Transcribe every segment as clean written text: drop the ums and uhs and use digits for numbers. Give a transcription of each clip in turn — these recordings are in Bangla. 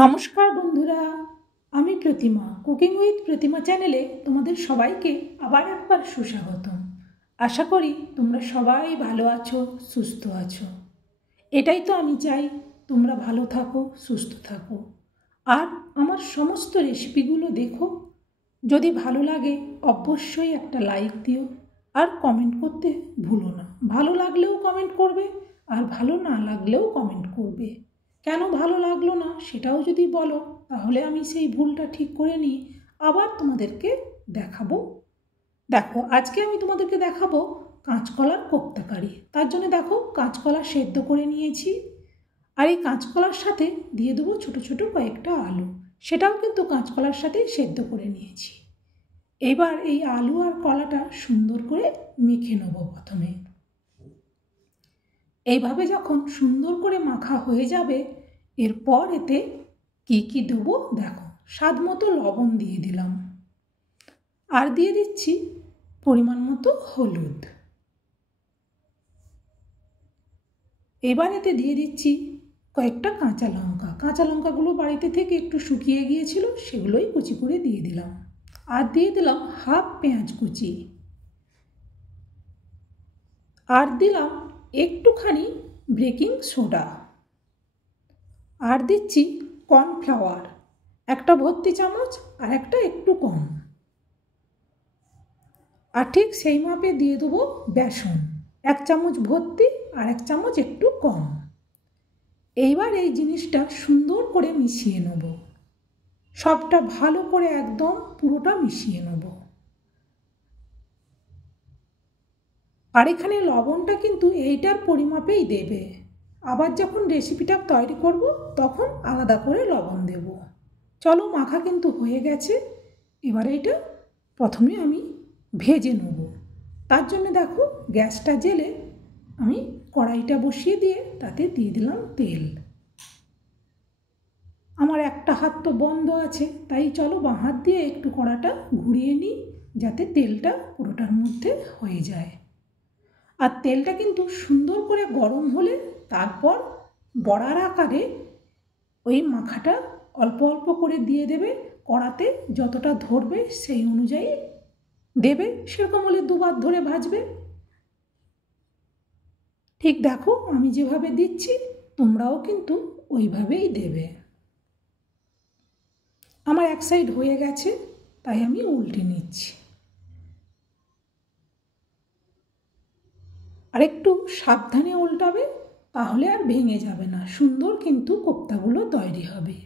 নমস্কার বন্ধুরা, আমি প্রতিমা কুকিং উইথ প্রতিমা চ্যানেলে তোমাদের সবাইকে আবার একবার সুস্বাগতম। আশা করি তোমরা সবাই ভালো আছো, সুস্থ আছো। এটাই তো আমি চাই, তোমরা ভালো থাকো, সুস্থ থাকো। আর আমার সমস্ত রেসিপিগুলো দেখো। যদি ভালো লাগে অবশ্যই একটা লাইক দিও আর কমেন্ট করতে ভুলো না। ভালো লাগলেও কমেন্ট করবে আর ভালো না লাগলেও কমেন্ট করবে। কেন ভালো লাগলো না সেটাও যদি বলো, তাহলে আমি সেই ভুলটা ঠিক করে নিয়ে আবার তোমাদেরকে দেখাবো। দেখো, আজকে আমি তোমাদেরকে দেখাবো কাঁচকলার কোপ্তা কারি। তার জন্য দেখো, কাঁচকলা সেদ্ধ করে নিয়েছি। আর এই কাঁচকলার সাথে দিয়ে দেবো ছোটো ছোটো কয়েকটা আলু। সেটাও কিন্তু কাঁচকলার সাথে সেদ্ধ করে নিয়েছি। এবার এই আলু আর কলাটা সুন্দর করে মেখে নেব। প্রথমে এইভাবে যখন সুন্দর করে মাখা হয়ে যাবে, এরপর এতে কি দেবো দেখো। স্বাদ মতো লবণ দিয়ে দিলাম, আর দিয়ে দিচ্ছি পরিমাণ মতো হলুদ। এবার এতে দিয়ে দিচ্ছি কয়েকটা কাঁচা লঙ্কা। কাঁচা লঙ্কাগুলো বাড়িতে থেকে একটু শুকিয়ে গিয়েছিল, সেগুলোই কুচি করে দিয়ে দিলাম। আর দিয়ে দিলাম হাফ পেঁয়াজ কুচি। আর দিলাম একটুখানি বেকিং সোডা। আর দিচ্ছি কর্নফ্লাওয়ার, একটা ভর্তি চামচ আর একটা একটু কম। আর ঠিক সেই মাপে দিয়ে দেবো বেসন, 1 চামচ ভর্তি আর 1 চামচ একটু কম। এইবার এই জিনিসটা সুন্দর করে মিশিয়ে নেব। সবটা ভালো করে একদম পুরোটা মিশিয়ে নেব। আর এখানে লবণটা কিন্তু এইটার পরিমাপেই দেবে। আবার যখন রেসিপিটা তৈরি করব তখন আলাদা করে লবণ দেব। চলো, মাখা কিন্তু হয়ে গেছে। এবার এইটা প্রথমে আমি ভেজে নেব। তার জন্য দেখো, গ্যাসটা জ্বেলে আমি কড়াইটা বসিয়ে দিয়ে তাতে দিয়ে দিলাম তেল। আমার একটা হাত তো বন্ধ আছে, তাই চলো বাঁ হাত দিয়ে একটু কড়াটা ঘুরিয়ে নিই, যাতে তেলটা পুরোটার মধ্যে হয়ে যায়। আর তেলটা কিন্তু সুন্দর করে গরম হলে তারপর বড়ার আকারে ওই মাখাটা অল্প অল্প করে দিয়ে দেবে। কড়াতে যতটা ধরবে সেই অনুযায়ী দেবে। সেরকম হলে দুবার ধরে ভাজবে। ঠিক দেখো, আমি যেভাবে দিচ্ছি তোমরাও কিন্তু ওইভাবেই দেবে। আমার এক সাইড হয়ে গেছে, তাই আমি উল্টে নিচ্ছি। আর একটু সাবধানে উল্টাবে, তাহলে আর ভেঙে যাবে না। সুন্দর কিন্তু কোপ্তাগুলো তৈরি হবে।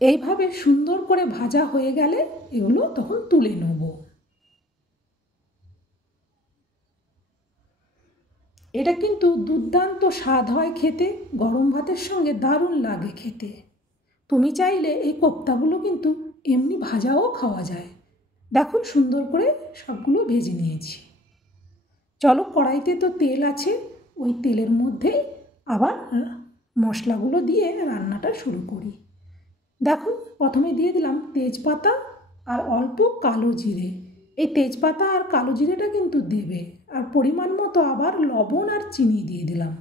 এইভাবে সুন্দর করে ভাজা হয়ে গেলে এগুলো তখন তুলে নেব। এটা কিন্তু দুর্দান্ত স্বাদ হয় খেতে, গরম ভাতের সঙ্গে দারুণ লাগে খেতে। তুমি চাইলে এই কোপ্তাগুলো কিন্তু এমনি ভাজাও খাওয়া যায়। দেখো, সুন্দর করে সবগুলো ভেজে নিয়েছি। চলো, কড়াইতে তো তেল আছে, ওই তেলের মধ্যে আবার মশলাগুলো দিয়ে রান্নাটা শুরু করি। দেখো, প্রথমে দিয়ে দিলাম তেজপাতা আর অল্প কালো জিরে। এই তেজপাতা আর কালো জিরেটা কিন্তু দেবে। আর পরিমাণ মতো আবার লবণ আর চিনি দিয়ে দিলাম।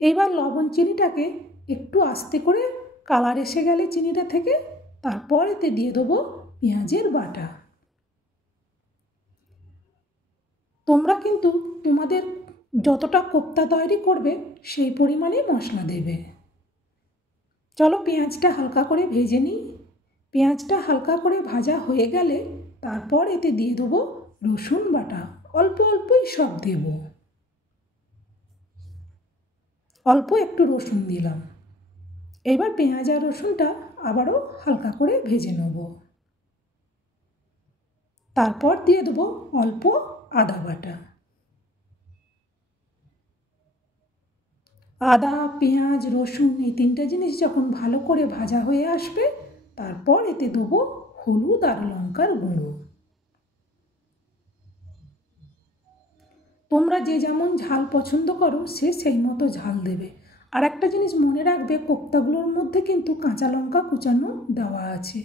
এইবার লবণ চিনিটাকে একটু আস্তে করে কালার এসে গেলে চিনিটা থেকে, তারপর এতে দিয়ে দেবো পেঁয়াজের বাটা। তোমরা কিন্তু তোমাদের যতটা কোপ্তা তৈরি করবে সেই পরিমাণে মশলা দেবে। চলো, পেঁয়াজটা হালকা করে ভেজে নিই। পেঁয়াজটা হালকা করে ভাজা হয়ে গেলে তারপর এতে দিয়ে দেবো রসুন বাটা। অল্প অল্পই সব দেব। অল্প একটু রসুন দিলাম। এবার পেঁয়াজ আর রসুনটা আবারও হালকা করে ভেজে নেব। তারপর দিয়ে দেবো অল্প আদা বাটা। আদা, পেঁয়াজ, রসুন এই তিনটে জিনিস যখন ভালো করে ভাজা হয়ে আসবে, তারপর এতে দেবো হলুদ আর লঙ্কার গুঁড়ো। তোমরা যে যেমন ঝাল পছন্দ করো সেই মতো ঝাল দেবে। আর একটা জিনিস মনে রাখবে, কোপ্তাগুলোর মধ্যে কিন্তু কাঁচা লঙ্কা কুচানো দেওয়া আছে।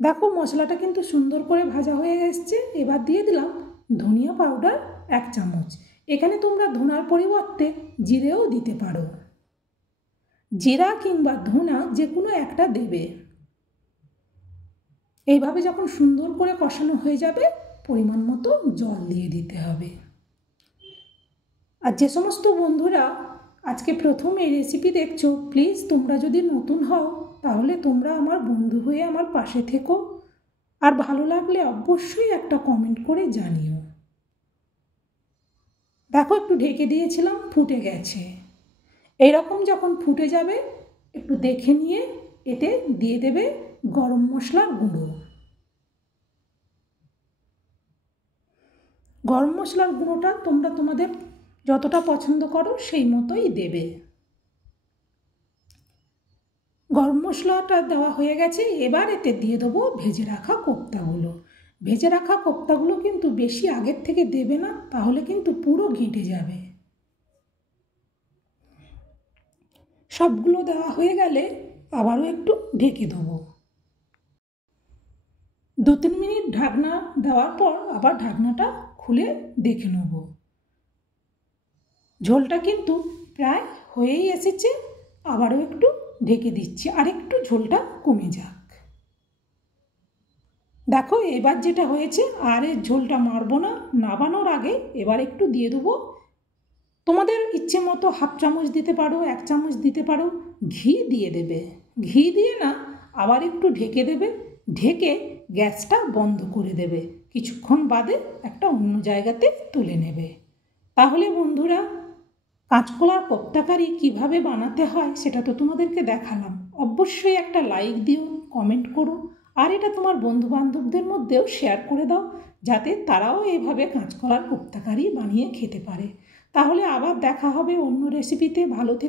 দেখো, মশলাটা কিন্তু সুন্দর করে ভাজা হয়ে এসছে। এবার দিয়ে দিলাম ধনিয়া পাউডার 1 চামচ। এখানে তোমরা ধনার পরিবর্তে জিরেও দিতে পারো। জিরা কিংবা ধনা যে কোনো একটা দেবে। এইভাবে যখন সুন্দর করে কষানো হয়ে যাবে পরিমাণ মতো জল দিয়ে দিতে হবে। আর যে সমস্ত বন্ধুরা আজকে প্রথম এই রেসিপি দেখছো, প্লিজ তোমরা যদি নতুন হও তাহলে তোমরা আমার বন্ধু হয়ে আমার পাশে থেকো, আর ভালো লাগলে অবশ্যই একটা কমেন্ট করে জানিও। দেখো একটু ঢেকে দিয়েছিলাম, ফুটে গেছে। এইরকম যখন ফুটে যাবে একটু দেখে নিয়ে এতে দিয়ে দেবে গরম মশলার গুঁড়ো। গরম মশলার গুঁড়োটা তোমরা তোমাদের যতটা পছন্দ করো সেই মতোই দেবে। গরম মশলাটা দেওয়া হয়ে গেছে, এবার এতে দিয়ে দেবো ভেজে রাখা কোপ্তাগুলো। ভেজে রাখা কোপ্তাগুলো কিন্তু বেশি আগের থেকে দেবে না, তাহলে কিন্তু পুরো ঘেঁটে যাবে। সবগুলো দেওয়া হয়ে গেলে আবারও একটু ঢেকে দেবো। 2-3 মিনিট ঢাকনা দেওয়ার পর আবার ঢাকনাটা খুলে দেখে নেব। ঝোলটা কিন্তু প্রায় হয়েই এসেছে, আবারও একটু ঢেকে দিচ্ছি, আর একটু ঝোলটা কমে যাক। দেখো এবার যেটা হয়েছে, আর এর ঝোলটা মারবো না। নাবানোর আগে এবার একটু দিয়ে দেবো, তোমাদের ইচ্ছে মতো 1/2 চামচ দিতে পারো, 1 চামচ দিতে পারো, ঘি দিয়ে দেবে। ঘি দিয়ে না আবার একটু ঢেকে দেবে, ঢেকে গ্যাসটা বন্ধ করে দেবে। কিছুক্ষণ বাদে একটা অন্য জায়গাতে তুলে নেবে। তাহলে বন্ধুরা কাঁচকলার কোপ্তাকারি কিভাবে বানাতে হয় সেটা তো তোমাদেরকে দেখালাম। অবশ্যই একটা লাইক দিও, কমেন্ট করো, আর এটা তোমার বন্ধু বান্ধবদের মধ্যেও শেয়ার করে দাও, যাতে তারাও এইভাবে কাঁচকলার কোপ্তাকারি বানিয়ে খেতে পারে। তাহলে আবার দেখা হবে অন্য রেসিপিতে। ভালো থেকো।